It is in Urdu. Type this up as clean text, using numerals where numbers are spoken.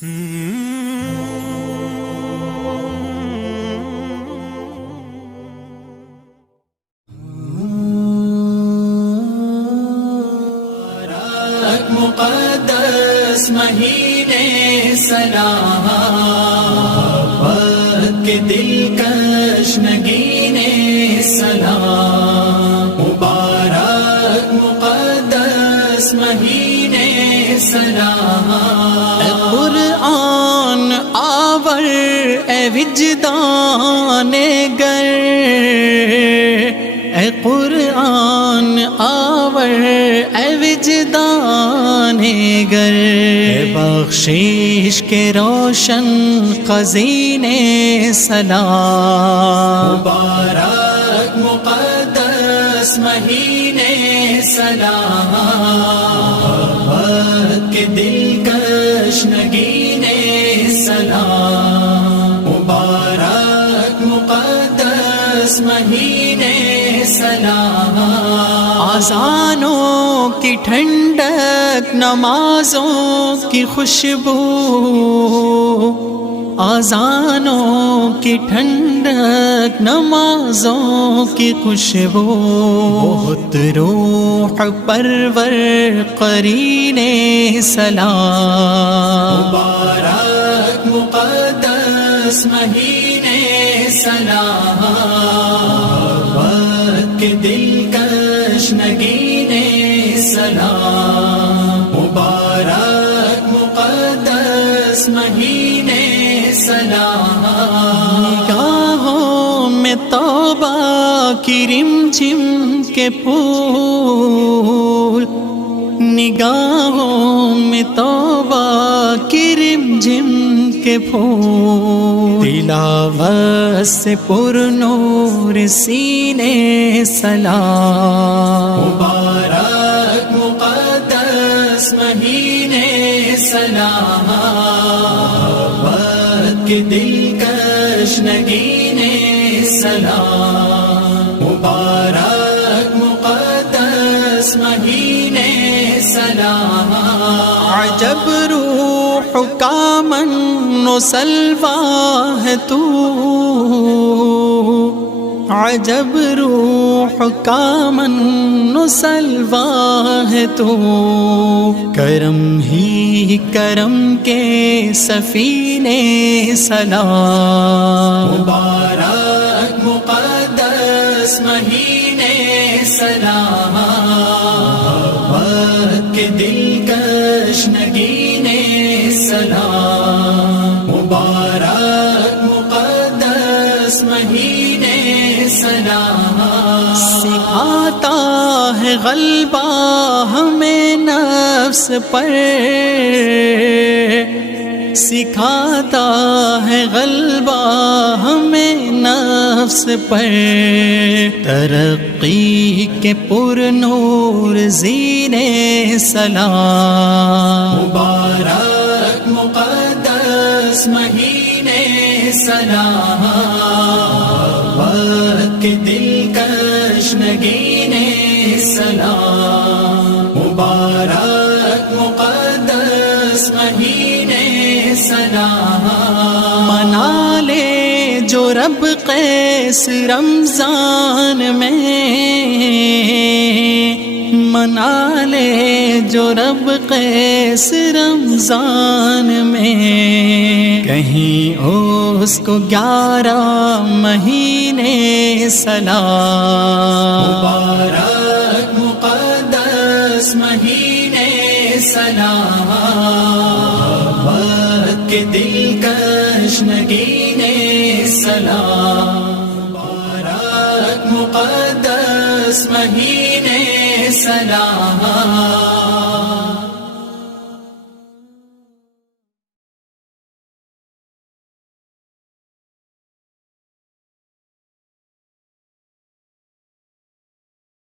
مبارک مقدس مہینے سلام، محبت کے دلکش نگینے سلام، مبارک مقدس مہینے سلام۔ اے قرآن آور اے وجدان گر، اے قرآن آور اے وجدان گر، اے بخشش کے روشن خزینے سلام، مبارک مقدس مہینے سلام، محبت کے دلکش نگینے سلام، مبارک مقدس مہینے سلام۔ آذانوں کی ٹھنڈک نمازوں کی خوشبو، آذانوں کی ٹھنڈک نمازوں کی خوشبو، بہت روح پرور قرین سلام، مبارک مقدس مہینے سلام، محبت کے دلکش نگینے سلام، مبارک مقدس مہینے سلام۔ نگاہوں میں توبہ کی رمجم کے پھول، نگاہوں میں توبہ کی رمجم کے پھول، تلاوت سے پر نور سینے سلام، مبارک مقدس مہینے سلام، محبت کے دلکش نگینے سلام، مبارک مقدس مہینے سلام۔ عجب روح کا من و سلوا ہے تو، عجب روح کا من و سلوا ہے تو، کرم ہی کرم کے سفینے سلام، مبارک مقدس مہینے سلام، محبت کے دلکش نگینے سلام، مبارک مقدس مہینے سلام۔ سکھاتا ہے غلبہ ہمیں نفس پر، سکھاتا ہے غلبہ ہمیں نفس پر، ترقی کے پر نور زینے سلام، مبارک مقدس مہینے سلام، محبت کے دلکش نگینے سلام، مبارک مقدس مہینے سلام۔ منا لے جو رب قیس رمضان میں، منا لے جو رب قیس رمضان میں، کہیں اس کو 11 مہینے سلام، مبارک مقدس مہینے سلام، محبت کے دلکش نگینے سلام، مبارک مقدس مہینے سلام۔